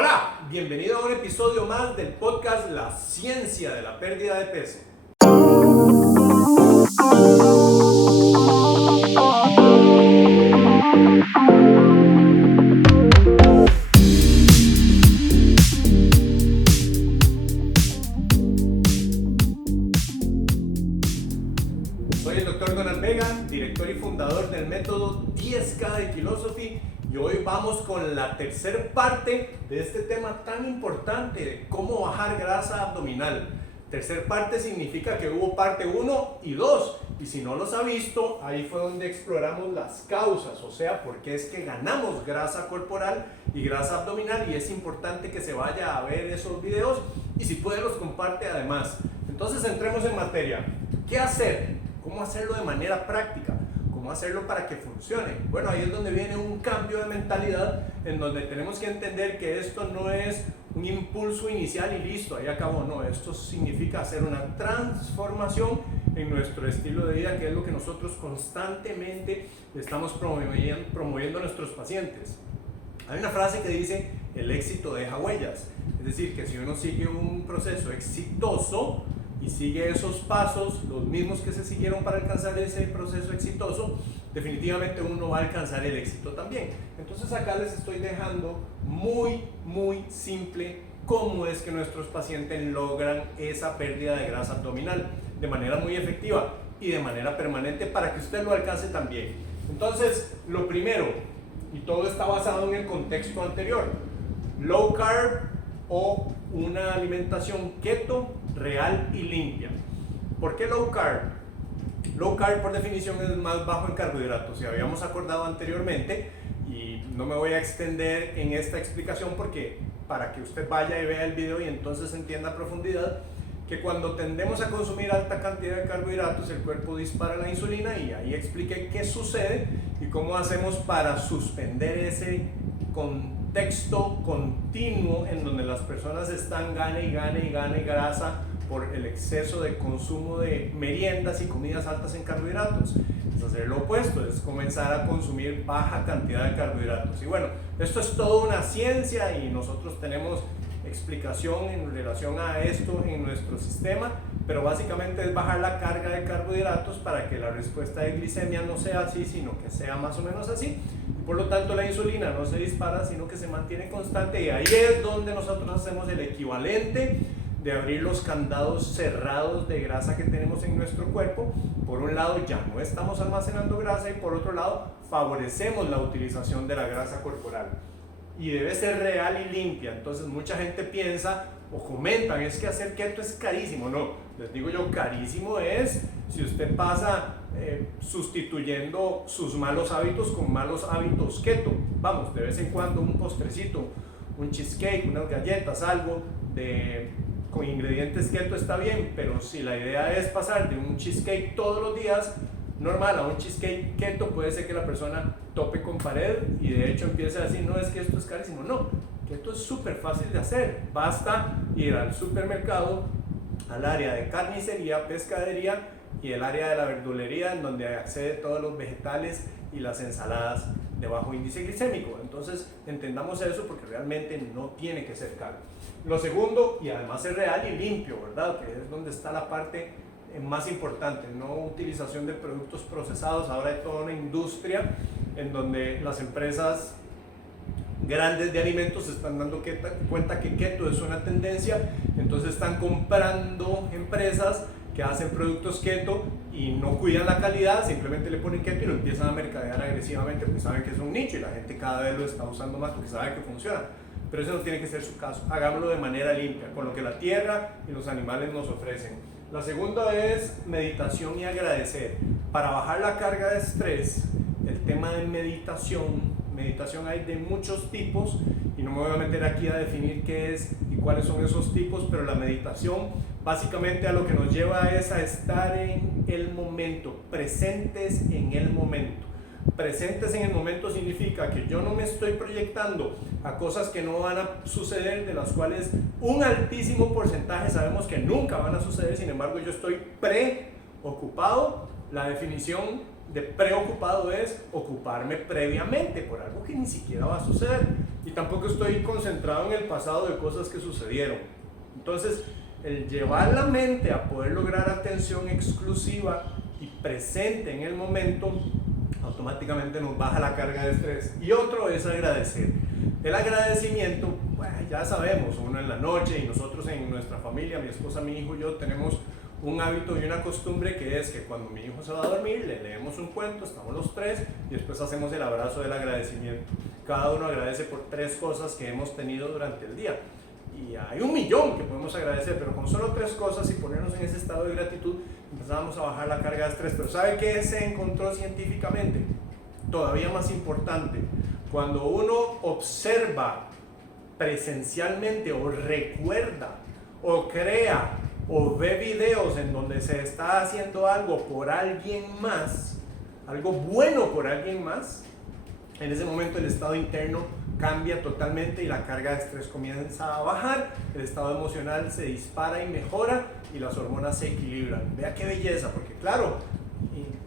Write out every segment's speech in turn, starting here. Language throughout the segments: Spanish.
Hola, bienvenido a un episodio más del podcast La Ciencia de la Pérdida de Peso. Soy el Dr. Donald Vega, director y fundador del método 10K de Philosophy, y hoy vamos con la tercera parte de este tema tan importante de cómo bajar grasa abdominal. Tercer parte significa que hubo parte 1 y 2, y si no los ha visto, ahí fue donde exploramos las causas, o sea, por qué es que ganamos grasa corporal y grasa abdominal, y es importante que se vaya a ver esos videos y si puede los comparte además. Entonces entremos en materia. ¿Qué hacer? ¿Cómo hacerlo de manera práctica? ¿Cómo hacerlo para que funcione? Bueno, ahí es donde viene un cambio de mentalidad en donde tenemos que entender que esto no es un impulso inicial y listo, ahí acabó. No, esto significa hacer una transformación en nuestro estilo de vida, que es lo que nosotros constantemente estamos promoviendo a nuestros pacientes. Hay una frase que dice, el éxito deja huellas. Es decir, que si uno sigue un proceso exitoso, y sigue esos pasos, los mismos que se siguieron para alcanzar ese proceso exitoso, definitivamente uno va a alcanzar el éxito también. Entonces acá les estoy dejando muy simple cómo es que nuestros pacientes logran esa pérdida de grasa abdominal de manera muy efectiva y de manera permanente para que usted lo alcance también. Entonces, lo primero, y todo está basado en el contexto anterior, low carb o una alimentación keto, real y limpia. ¿Por qué low carb? Low carb por definición es más bajo en carbohidratos, y habíamos acordado anteriormente, y no me voy a extender en esta explicación porque para que usted vaya y vea el video y entonces entienda a profundidad que cuando tendemos a consumir alta cantidad de carbohidratos el cuerpo dispara la insulina, y ahí expliqué qué sucede y cómo hacemos para suspender ese contexto continuo en donde las personas están gane grasa por el exceso de consumo de meriendas y comidas altas en carbohidratos. Es hacer lo opuesto, es comenzar a consumir baja cantidad de carbohidratos. Y bueno, esto es toda una ciencia y nosotros tenemos explicación en relación a esto en nuestro sistema, pero básicamente es bajar la carga de carbohidratos para que la respuesta de glicemia no sea así, sino que sea más o menos así, y por lo tanto la insulina no se dispara, sino que se mantiene constante, y ahí es donde nosotros hacemos el equivalente de abrir los candados cerrados de grasa que tenemos en nuestro cuerpo. Por un lado ya no estamos almacenando grasa, y por otro lado favorecemos la utilización de la grasa corporal, y debe ser real y limpia. Entonces mucha gente piensa o comentan, es que hacer keto es carísimo. No, les digo yo, carísimo es si usted pasa sustituyendo sus malos hábitos con malos hábitos keto. Vamos, de vez en cuando un postrecito, un cheesecake, unas galletas, algo con ingredientes keto está bien, pero si la idea es pasar de un cheesecake todos los días normal a un cheesecake keto, puede ser que la persona tope con pared y de hecho empiece a decir, no, es que esto es carísimo. No, keto es súper fácil de hacer, basta ir al supermercado, al área de carnicería, pescadería y el área de la verdulería, en donde accede todos los vegetales y las ensaladas de bajo índice glicémico. Entonces entendamos eso, porque realmente no tiene que ser caro. Lo segundo, y además es real y limpio, ¿verdad? Que es donde está la parte más importante, no utilización de productos procesados. Ahora hay toda una industria en donde las empresas grandes de alimentos se están dando cuenta que keto es una tendencia, entonces están comprando empresas que hacen productos keto y no cuidan la calidad, simplemente le ponen keto y lo empiezan a mercadear agresivamente porque saben que es un nicho y la gente cada vez lo está usando más porque sabe que funciona. Pero eso no tiene que ser su caso. Hagámoslo de manera limpia, con lo que la tierra y los animales nos ofrecen. La segunda es meditación y agradecer. Para bajar la carga de estrés, el tema de meditación hay de muchos tipos y no me voy a meter aquí a definir qué es y cuáles son esos tipos, pero la meditación básicamente a lo que nos lleva es a estar en el momento, presentes en el momento. Presentes en el momento significa que yo no me estoy proyectando a cosas que no van a suceder, de las cuales un altísimo porcentaje sabemos que nunca van a suceder. Sin embargo, yo estoy preocupado. La definición de preocupado es ocuparme previamente por algo que ni siquiera va a suceder. y tampoco estoy concentrado en el pasado de cosas que sucedieron. Entonces, el llevar la mente a poder lograr atención exclusiva y presente en el momento, automáticamente nos baja la carga de estrés. Y otro es agradecer. El agradecimiento, bueno, ya sabemos, uno en la noche y nosotros en nuestra familia, mi esposa, mi hijo y yo tenemos un hábito y una costumbre que es que cuando mi hijo se va a dormir le leemos un cuento, estamos los tres y después hacemos el abrazo del agradecimiento. Cada uno agradece por 3 cosas que hemos tenido durante el día. Y hay 1.000.000 que podemos agradecer, pero con solo 3 cosas y ponernos en ese estado de gratitud empezamos a bajar la carga de estrés. Pero ¿sabe qué se encontró científicamente? Todavía más importante, cuando uno observa presencialmente o recuerda o crea o ve videos en donde se está haciendo algo por alguien más, algo bueno por alguien más, en ese momento el estado interno cambia totalmente y la carga de estrés comienza a bajar, el estado emocional se dispara y mejora y las hormonas se equilibran. Vea qué belleza, porque claro,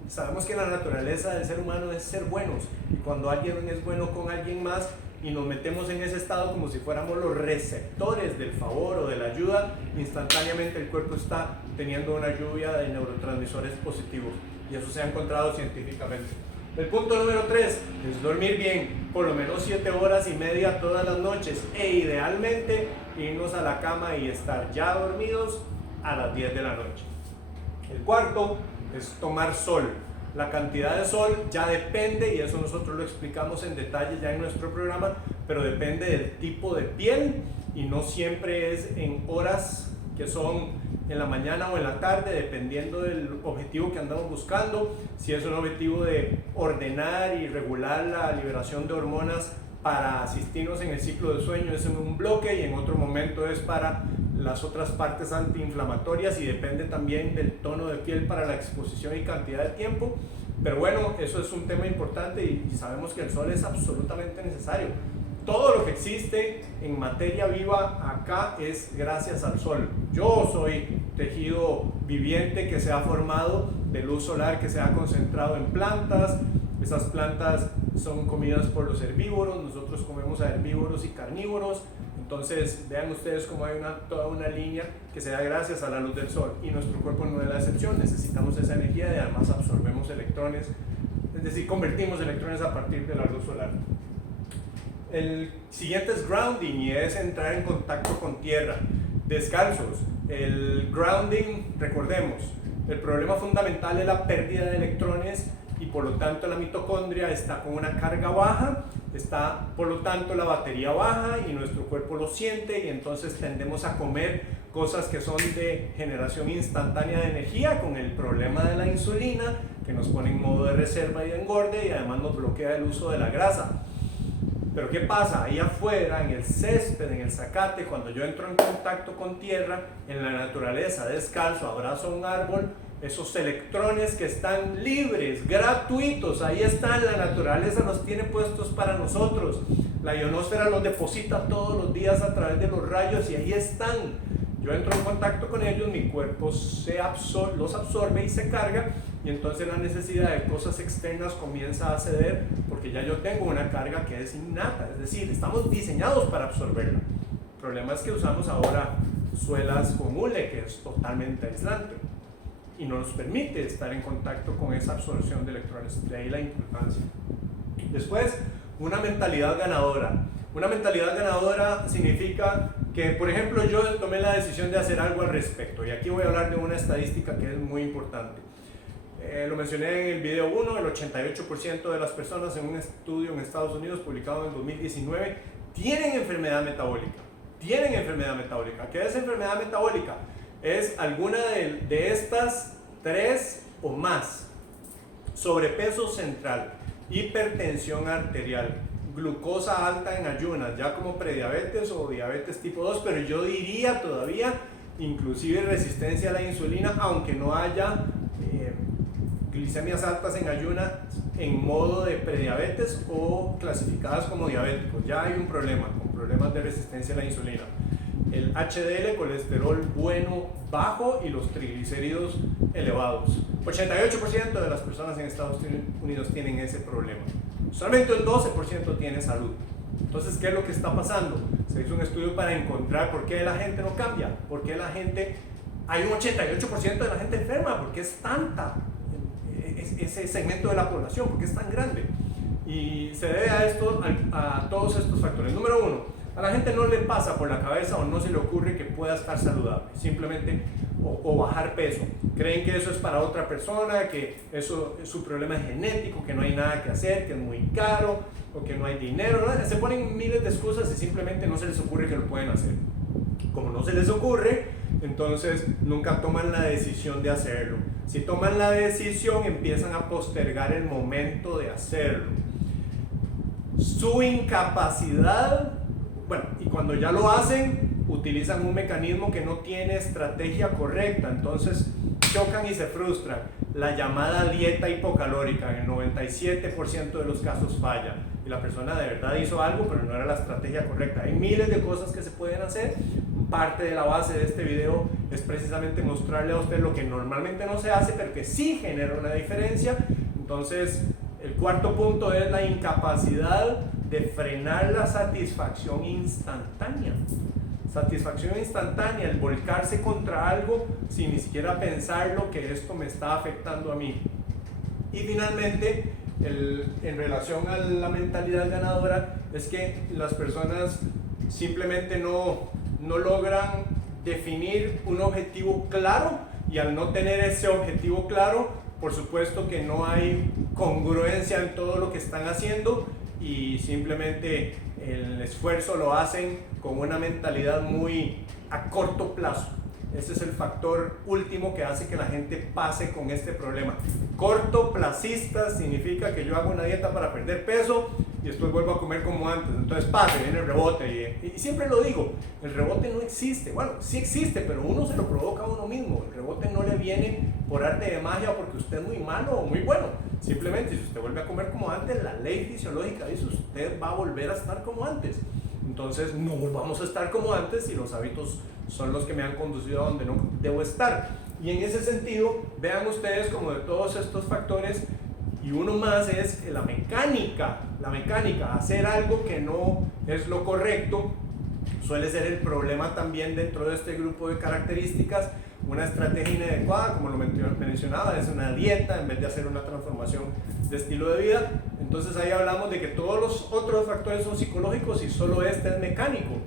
sabemos que la naturaleza del ser humano es ser buenos, y cuando alguien es bueno con alguien más y nos metemos en ese estado como si fuéramos los receptores del favor o de la ayuda, instantáneamente el cuerpo está teniendo una lluvia de neurotransmisores positivos, y eso se ha encontrado científicamente. El punto número 3 es dormir bien, por lo menos 7,5 horas todas las noches, e idealmente irnos a la cama y estar ya dormidos a las 10 de la noche. El cuarto es tomar sol. La cantidad de sol ya depende, y eso nosotros lo explicamos en detalle ya en nuestro programa, pero depende del tipo de piel y no siempre es en horas que son en la mañana o en la tarde, dependiendo del objetivo que andamos buscando. Si es un objetivo de ordenar y regular la liberación de hormonas para asistirnos en el ciclo de sueño, es en un bloque, y en otro momento es para las otras partes antiinflamatorias, y depende también del tono de piel para la exposición y cantidad de tiempo. Pero bueno, eso es un tema importante y sabemos que el sol es absolutamente necesario. Todo lo que existe en materia viva acá es gracias al sol. Yo soy tejido viviente que se ha formado de luz solar que se ha concentrado en plantas. Esas plantas son comidas por los herbívoros, nosotros comemos a herbívoros y carnívoros. Entonces vean ustedes cómo hay toda una línea que se da gracias a la luz del sol, y nuestro cuerpo no es la excepción. Necesitamos esa energía y además absorbemos electrones, es decir, convertimos electrones a partir de la luz solar. El siguiente es grounding, y es entrar en contacto con tierra, descalzos. El grounding, recordemos, el problema fundamental es la pérdida de electrones, y por lo tanto la mitocondria está con una carga baja, está por lo tanto la batería baja, y nuestro cuerpo lo siente, y entonces tendemos a comer cosas que son de generación instantánea de energía, con el problema de la insulina que nos pone en modo de reserva y de engorde, y además nos bloquea el uso de la grasa. Pero ¿qué pasa? Ahí afuera, en el césped, en el zacate, cuando yo entro en contacto con tierra, en la naturaleza, descalzo, abrazo un árbol, esos electrones que están libres, gratuitos, ahí están, la naturaleza los tiene puestos para nosotros. La ionosfera los deposita todos los días a través de los rayos, y ahí están. Yo entro en contacto con ellos, mi cuerpo los absorbe y se carga, y entonces la necesidad de cosas externas comienza a ceder, porque ya yo tengo una carga que es innata, es decir, estamos diseñados para absorberla. El problema es que usamos ahora suelas con hule, que es totalmente aislante y no nos permite estar en contacto con esa absorción de electrones, de ahí la importancia. Después, una mentalidad ganadora. Una mentalidad ganadora significa que, por ejemplo, yo tomé la decisión de hacer algo al respecto, y aquí voy a hablar de una estadística que es muy importante. Lo mencioné en el video 1, el 88% de las personas en un estudio en Estados Unidos publicado en el 2019 tienen enfermedad metabólica. Tienen enfermedad metabólica. ¿Qué es enfermedad metabólica? Es alguna de estas 3 o más: sobrepeso central, hipertensión arterial, glucosa alta en ayunas, ya como prediabetes o diabetes tipo 2, pero yo diría todavía inclusive resistencia a la insulina, aunque no haya glicemias altas en ayunas en modo de prediabetes o clasificadas como diabéticos. Ya hay un problema, con problemas de resistencia a la insulina. El HDL, colesterol bueno bajo, y los triglicéridos elevados. 88% de las personas en Estados Unidos tienen ese problema. Solamente un 12% tiene salud. Entonces, ¿qué es lo que está pasando? Se hizo un estudio para encontrar por qué la gente no cambia, por qué la gente, hay un 88% de la gente enferma, por qué es tanta ese segmento de la población, por qué es tan grande. Y se debe a esto, a todos estos factores. Número uno, a la gente no le pasa por la cabeza o no se le ocurre que pueda estar saludable, simplemente o bajar peso. Creen que eso es para otra persona, que eso su problema es genético, que no hay nada que hacer, que es muy caro o que no hay dinero, ¿no? Se ponen miles de excusas y simplemente no se les ocurre que lo pueden hacer. Como no se les ocurre, entonces nunca toman la decisión de hacerlo. Si toman la decisión, empiezan a postergar el momento de hacerlo. Su incapacidad, bueno, y cuando ya lo hacen, utilizan un mecanismo que no tiene estrategia correcta, entonces chocan y se frustran. La llamada dieta hipocalórica, en el 97% de los casos falla. Y la persona de verdad hizo algo, pero no era la estrategia correcta. Hay miles de cosas que se pueden hacer. Parte de la base de este video es precisamente mostrarle a usted lo que normalmente no se hace, pero que sí genera una diferencia. Entonces, el cuarto punto es la incapacidad de frenar la satisfacción instantánea. Satisfacción instantánea, el volcarse contra algo sin ni siquiera pensarlo que esto me está afectando a mí. Y finalmente, en relación a la mentalidad ganadora, es que las personas simplemente no logran definir un objetivo claro, y al no tener ese objetivo claro, por supuesto que no hay congruencia en todo lo que están haciendo y simplemente el esfuerzo lo hacen con una mentalidad muy a corto plazo. Ese es el factor último que hace que la gente pase con este problema. Cortoplacista significa que yo hago una dieta para perder peso y después vuelvo a comer como antes. Entonces pase, viene el rebote. Y siempre lo digo, el rebote no existe. Bueno, sí existe, pero uno se lo provoca a uno mismo. El rebote no le viene por arte de magia porque usted es muy malo o muy bueno. Simplemente si usted vuelve a comer como antes, la ley fisiológica dice usted va a volver a estar como antes. Entonces no volvamos a estar como antes si los hábitos son los que me han conducido a donde no debo estar. Y en ese sentido, vean ustedes como de todos estos factores, y uno más es la mecánica, hacer algo que no es lo correcto, suele ser el problema también dentro de este grupo de características. Una estrategia inadecuada, como lo mencionaba, es una dieta en vez de hacer una transformación de estilo de vida. Entonces ahí hablamos de que todos los otros factores son psicológicos y solo este es mecánico.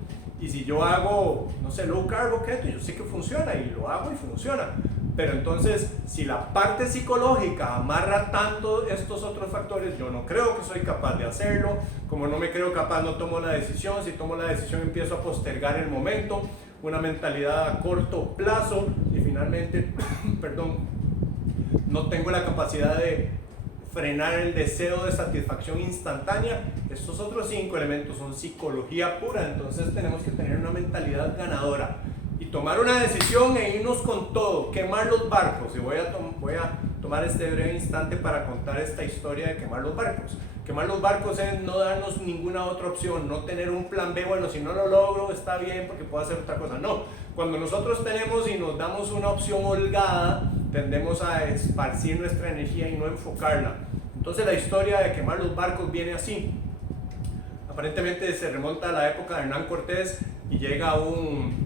Y si yo hago, no sé, low carb o keto, yo sé que funciona y lo hago y funciona. Pero entonces, si la parte psicológica amarra tanto estos otros factores, yo no creo que soy capaz de hacerlo. Como no me creo capaz, no tomo la decisión. Si tomo la decisión, empiezo a postergar el momento. Una mentalidad a corto plazo. Y finalmente, no tengo la capacidad de frenar el deseo de satisfacción instantánea. Estos otros 5 elementos son psicología pura. Entonces tenemos que tener una mentalidad ganadora y tomar una decisión e irnos con todo, quemar los barcos. Y voy a tomar este breve instante para contar esta historia de quemar los barcos. Quemar los barcos es no darnos ninguna otra opción, no tener un plan B, bueno, si no lo logro está bien porque puedo hacer otra cosa. No, cuando nosotros tenemos y nos damos una opción holgada, tendemos a esparcir nuestra energía y no enfocarla. Entonces la historia de quemar los barcos viene así. Aparentemente se remonta a la época de Hernán Cortés y llega un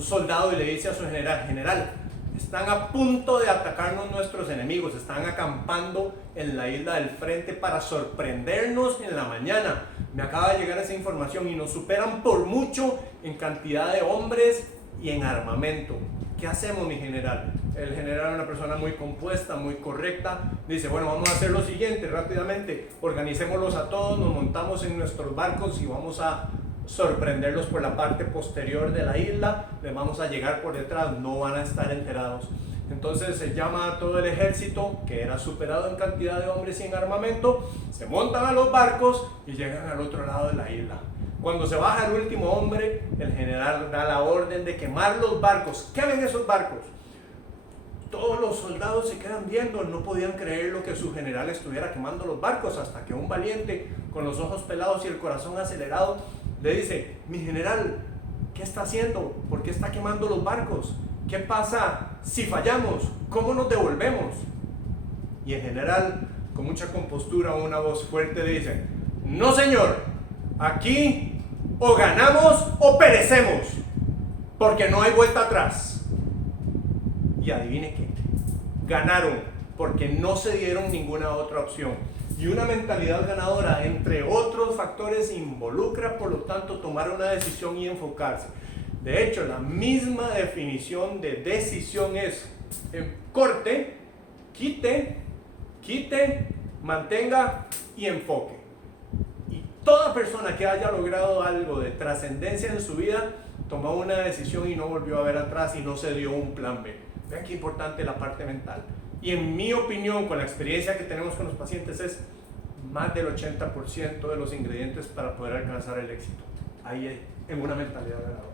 soldado y le dice a su general, están a punto de atacarnos nuestros enemigos, están acampando en la isla del frente para sorprendernos en la mañana. Me acaba de llegar esa información y nos superan por mucho en cantidad de hombres y en armamento. ¿Qué hacemos, mi general? El general es una persona muy compuesta, muy correcta. Dice, bueno, vamos a hacer lo siguiente rápidamente. Organicémoslos a todos, nos montamos en nuestros barcos y vamos a sorprenderlos por la parte posterior de la isla. Les vamos a llegar por detrás, no van a estar enterados. Entonces se llama a todo el ejército, que era superado en cantidad de hombres y en armamento, se montan a los barcos y llegan al otro lado de la isla. Cuando se baja el último hombre, el general da la orden de quemar los barcos. ¿Quemen esos barcos? Todos los soldados se quedan viendo, no podían creer lo que su general estuviera quemando los barcos, hasta que un valiente con los ojos pelados y el corazón acelerado le dice, mi general, ¿qué está haciendo? ¿Por qué está quemando los barcos? ¿Qué pasa si fallamos? ¿Cómo nos devolvemos? Y el general, con mucha compostura, una voz fuerte, le dice, no señor, Aquí o ganamos o perecemos, porque no hay vuelta atrás. Y adivine qué, ganaron porque no se dieron ninguna otra opción. Y una mentalidad ganadora, entre otros factores, involucra por lo tanto tomar una decisión y enfocarse. De hecho, la misma definición de decisión es corte, quite, mantenga y enfoque. Y toda persona que haya logrado algo de trascendencia en su vida tomó una decisión y no volvió a ver atrás y no se dio un plan B. Vean qué importante la parte mental. Y en mi opinión, con la experiencia que tenemos con los pacientes, es más del 80% de los ingredientes para poder alcanzar el éxito. Ahí en una mentalidad ganadora.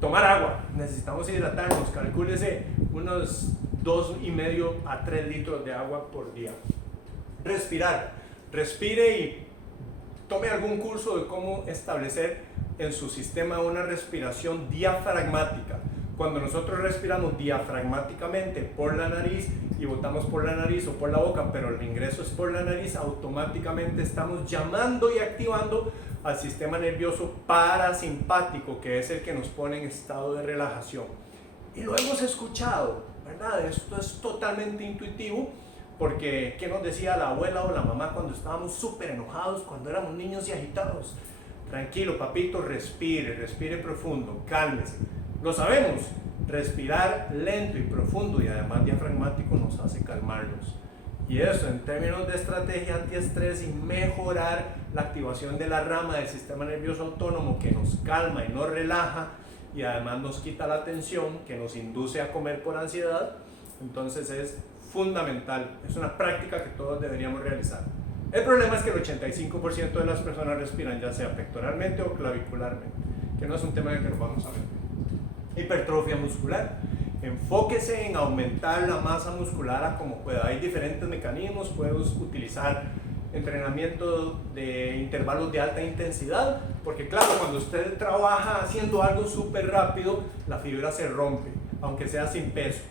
Tomar agua. Necesitamos hidratarnos. Calcúlese unos 2,5 a 3 litros de agua por día. Respirar. Respire y tome algún curso de cómo establecer en su sistema una respiración diafragmática. Cuando nosotros respiramos diafragmáticamente por la nariz y botamos por la nariz o por la boca, pero el ingreso es por la nariz, automáticamente estamos llamando y activando al sistema nervioso parasimpático, que es el que nos pone en estado de relajación. Y lo hemos escuchado, ¿verdad? Esto es totalmente intuitivo, porque ¿qué nos decía la abuela o la mamá cuando estábamos súper enojados, cuando éramos niños y agitados? Tranquilo, papito, respire profundo, cálmese. Lo sabemos, respirar lento y profundo y además diafragmático nos hace calmarnos. Y eso en términos de estrategia antiestrés y mejorar la activación de la rama del sistema nervioso autónomo que nos calma y nos relaja y además nos quita la tensión que nos induce a comer por ansiedad, entonces es fundamental, es una práctica que todos deberíamos realizar. El problema es que el 85% de las personas respiran ya sea pectoralmente o clavicularmente, que no es un tema en el que nos vamos a meter. Hipertrofia muscular. Enfóquese en aumentar la masa muscular a como pueda. Hay diferentes mecanismos. Puedes utilizar entrenamiento de intervalos de alta intensidad, porque claro, cuando usted trabaja haciendo algo súper rápido, la fibra se rompe, aunque sea sin peso,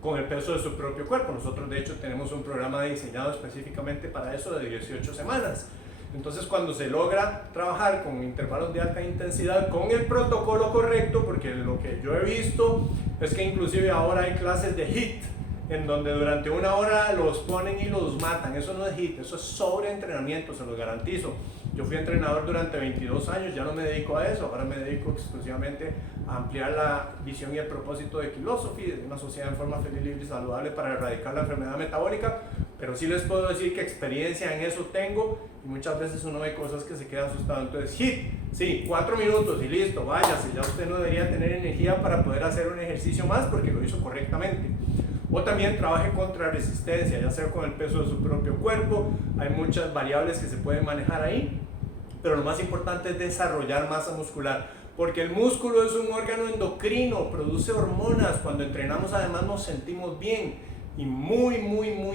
con el peso de su propio cuerpo. Nosotros de hecho tenemos un programa diseñado específicamente para eso de 18 semanas. Entonces cuando se logra trabajar con intervalos de alta intensidad con el protocolo correcto, porque lo que yo he visto es que inclusive ahora hay clases de HIIT, en donde durante 1 hora los ponen y los matan. Eso no es HIIT, eso es sobreentrenamiento, se los garantizo. Yo fui entrenador durante 22 años, ya no me dedico a eso, ahora me dedico exclusivamente a ampliar la visión y el propósito de Philosophy, de una sociedad en forma feliz, libre y saludable para erradicar la enfermedad metabólica, pero sí les puedo decir que experiencia en eso tengo y muchas veces uno ve cosas que se queda asustado. Entonces, HIIT, sí, 4 minutos y listo, váyase, ya usted no debería tener energía para poder hacer un ejercicio más porque lo hizo correctamente. O también trabaje contra resistencia, ya sea con el peso de su propio cuerpo. Hay muchas variables que se pueden manejar ahí, pero lo más importante es desarrollar masa muscular, porque el músculo es un órgano endocrino, produce hormonas. Cuando entrenamos además nos sentimos bien. Y muy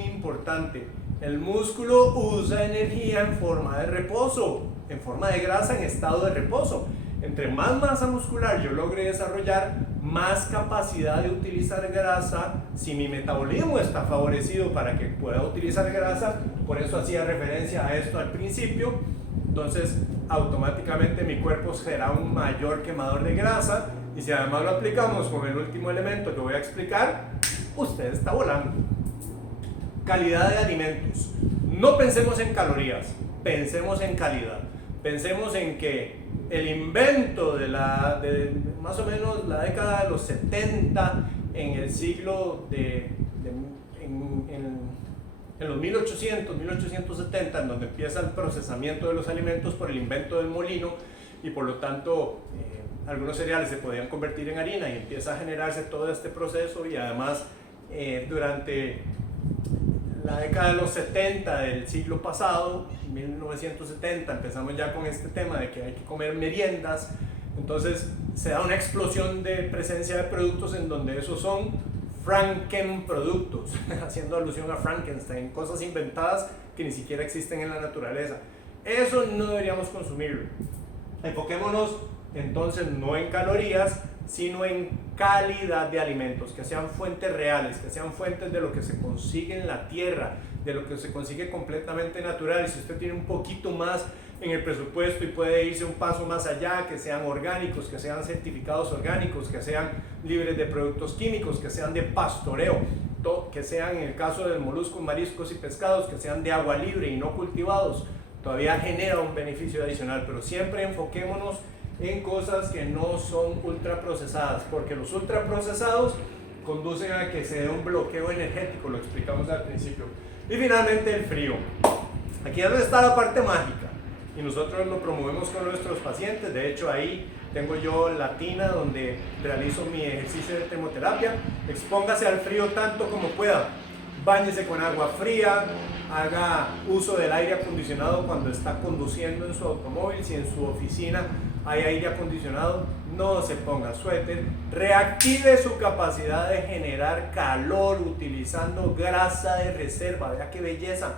importante, el músculo usa energía en forma de reposo, en forma de grasa en estado de reposo. Entre más masa muscular yo logre desarrollar, más capacidad de utilizar grasa. Si mi metabolismo está favorecido para que pueda utilizar grasa, por eso hacía referencia a esto al principio, entonces automáticamente mi cuerpo será un mayor quemador de grasa. Y si además lo aplicamos con el último elemento que voy a explicar, usted está volando. Calidad de alimentos. No pensemos en calorías, pensemos en calidad. Pensemos en que el invento de más o menos la década de los 70, en el siglo en los 1870, en donde empieza el procesamiento de los alimentos por el invento del molino, y por lo tanto algunos cereales se podían convertir en harina y empieza a generarse todo este proceso. Y además durante la década de los 70 del siglo pasado, 1970, empezamos ya con este tema de que hay que comer meriendas. Entonces se da una explosión de presencia de productos en donde esos son Frankenproductos, haciendo alusión a Frankenstein, cosas inventadas que ni siquiera existen en la naturaleza. Eso no deberíamos consumirlo. Enfoquémonos entonces no en calorías, sino en calidad de alimentos, que sean fuentes reales, que sean fuentes de lo que se consigue en la tierra, de lo que se consigue completamente natural. Y si usted tiene un poquito más en el presupuesto y puede irse un paso más allá, que sean orgánicos, que sean certificados orgánicos, que sean libres de productos químicos, que sean de pastoreo, que sean, en el caso de moluscos, mariscos y pescados, que sean de agua libre y no cultivados, todavía genera un beneficio adicional. Pero siempre enfoquémonos en cosas que no son ultraprocesadas, porque los ultraprocesados conducen a que se dé un bloqueo energético, lo explicamos al principio. Y finalmente el frío. Aquí es donde está la parte mágica y nosotros lo promovemos con nuestros pacientes. De hecho, ahí tengo yo la tina donde realizo mi ejercicio de termoterapia. Expóngase al frío tanto como pueda. Báñese con agua fría, haga uso del aire acondicionado cuando está conduciendo en su automóvil. Si en su oficina hay aire acondicionado, no se ponga suéter. Reactive su capacidad de generar calor utilizando grasa de reserva. Vea qué belleza.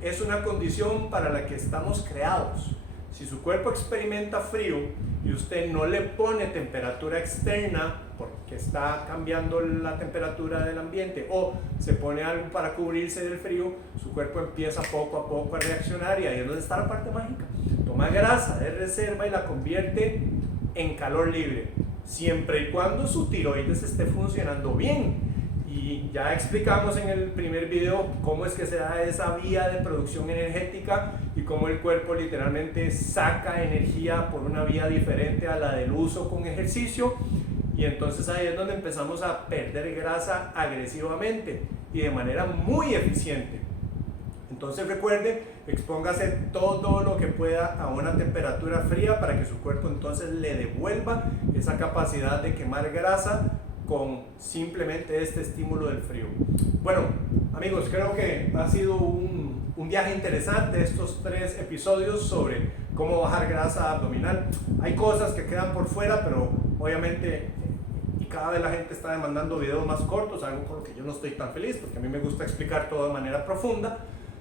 Es una condición para la que estamos creados. Si su cuerpo experimenta frío y usted no le pone temperatura externa porque está cambiando la temperatura del ambiente, o se pone algo para cubrirse del frío, su cuerpo empieza poco a poco a reaccionar, y ahí es donde está la parte mágica. Toma grasa de reserva y la convierte en calor libre, siempre y cuando su tiroides esté funcionando bien. Y ya explicamos en el primer video cómo es que se da esa vía de producción energética y cómo el cuerpo literalmente saca energía por una vía diferente a la del uso con ejercicio. Y entonces ahí es donde empezamos a perder grasa agresivamente y de manera muy eficiente. Entonces recuerde, expóngase todo lo que pueda a una temperatura fría para que su cuerpo entonces le devuelva esa capacidad de quemar grasa con simplemente este estímulo del frío. Bueno, amigos, creo que ha sido un viaje interesante estos 3 episodios sobre cómo bajar grasa abdominal. Hay cosas que quedan por fuera, pero obviamente, y cada vez la gente está demandando videos más cortos, algo con lo que yo no estoy tan feliz, porque a mí me gusta explicar todo de manera profunda.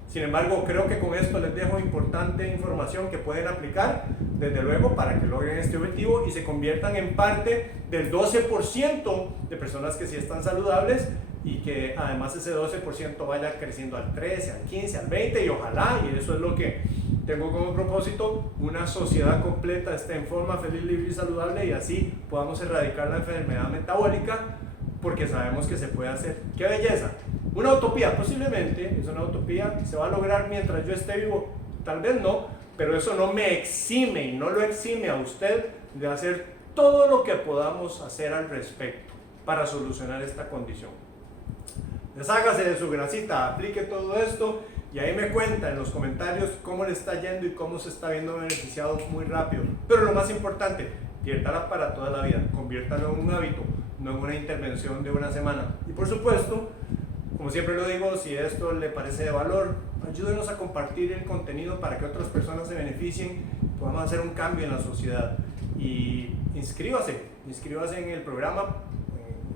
Sin embargo, creo que con esto les dejo importante información que pueden aplicar, desde luego, para que logren este objetivo y se conviertan en parte del 12% de personas que sí están saludables, y que además ese 12% vaya creciendo al 13, al 15, al 20, y ojalá, y eso es lo que tengo como propósito, una sociedad completa esté en forma, feliz, libre y saludable, y así podamos erradicar la enfermedad metabólica, porque sabemos que se puede hacer. ¡Qué belleza! Una utopía, posiblemente es una utopía, se va a lograr mientras yo esté vivo, tal vez no, pero eso no me exime y no lo exime a usted de hacer todo lo que podamos hacer al respecto para solucionar esta condición. Deshágase de su grasita, aplique todo esto y ahí me cuenta en los comentarios cómo le está yendo y cómo se está viendo beneficiado muy rápido. Pero lo más importante, piérdala para toda la vida, conviértalo en un hábito, no en una intervención de una semana. Y por supuesto, como siempre lo digo, si esto le parece de valor, ayúdenos a compartir el contenido para que otras personas se beneficien, podamos hacer un cambio en la sociedad. Y inscríbase en el programa,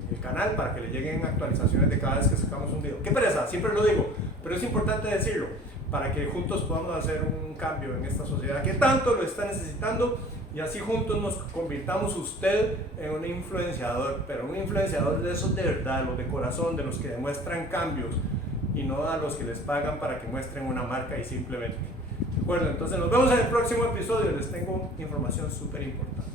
en el canal, para que le lleguen actualizaciones de cada vez que sacamos un video. ¡Qué pereza! Siempre lo digo, pero es importante decirlo, para que juntos podamos hacer un cambio en esta sociedad que tanto lo está necesitando, y así juntos nos convirtamos usted en un influenciador, pero un influenciador de esos de verdad, los de corazón, de los que demuestran cambios, y no a los que les pagan para que muestren una marca y simplemente. ¿De acuerdo? Entonces nos vemos en el próximo episodio, les tengo información súper importante.